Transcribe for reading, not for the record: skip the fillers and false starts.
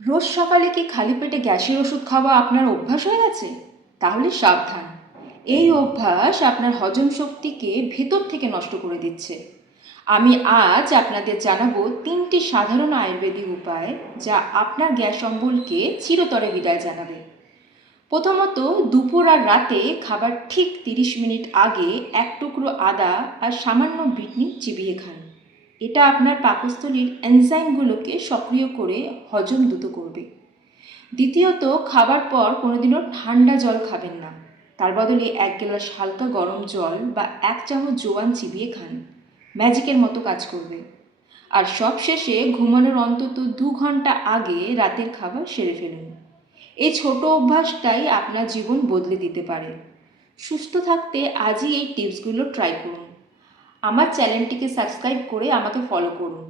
রোজ সকালে কি খালি পেটে গ্যাসের ওষুধ খাওয়া আপনার অভ্যাস হয়ে গেছে? তাহলে সাবধান। এই অভ্যাস আপনার হজম শক্তিকে ভেতর থেকে নষ্ট করে দিচ্ছে। আমি আজ আপনাদের জানাবো 3টি সাধারণ আয়ুর্বেদিক উপায় যা আপনার গ্যাস অম্বলকে চিরতরে বিদায় জানাবে। প্রথমত, দুপুর আর রাতে খাবার ঠিক 30 মিনিট আগে এক টুকরো আদা আর সামান্য বিট নুন চিবিয়ে খান। এটা আপনার পাকস্থলীর এনজাইমগুলোকে সক্রিয় করে হজম দ্রুত করবে। দ্বিতীয়ত, খাবার পর কোনোদিনও ঠান্ডা জল খাবেন না। তার বদলে 1 গ্লাস হালকা গরম জল বা 1 চামচ জোয়ান চিবিয়ে খান। ম্যাজিকের মতো কাজ করবে। আর সবশেষে ঘুমানোর অন্তত 2 ঘন্টা আগে রাতের খাবার সেরে ফেলুন। এই ছোট অভ্যাসটাই আপনার জীবন বদলে দিতে পারে। সুস্থ থাকতে আজই এই টিপসগুলো ট্রাই করুন। আমার চ্যানেলটিকে সাবস্ক্রাইব করে আমাকে ফলো করুন।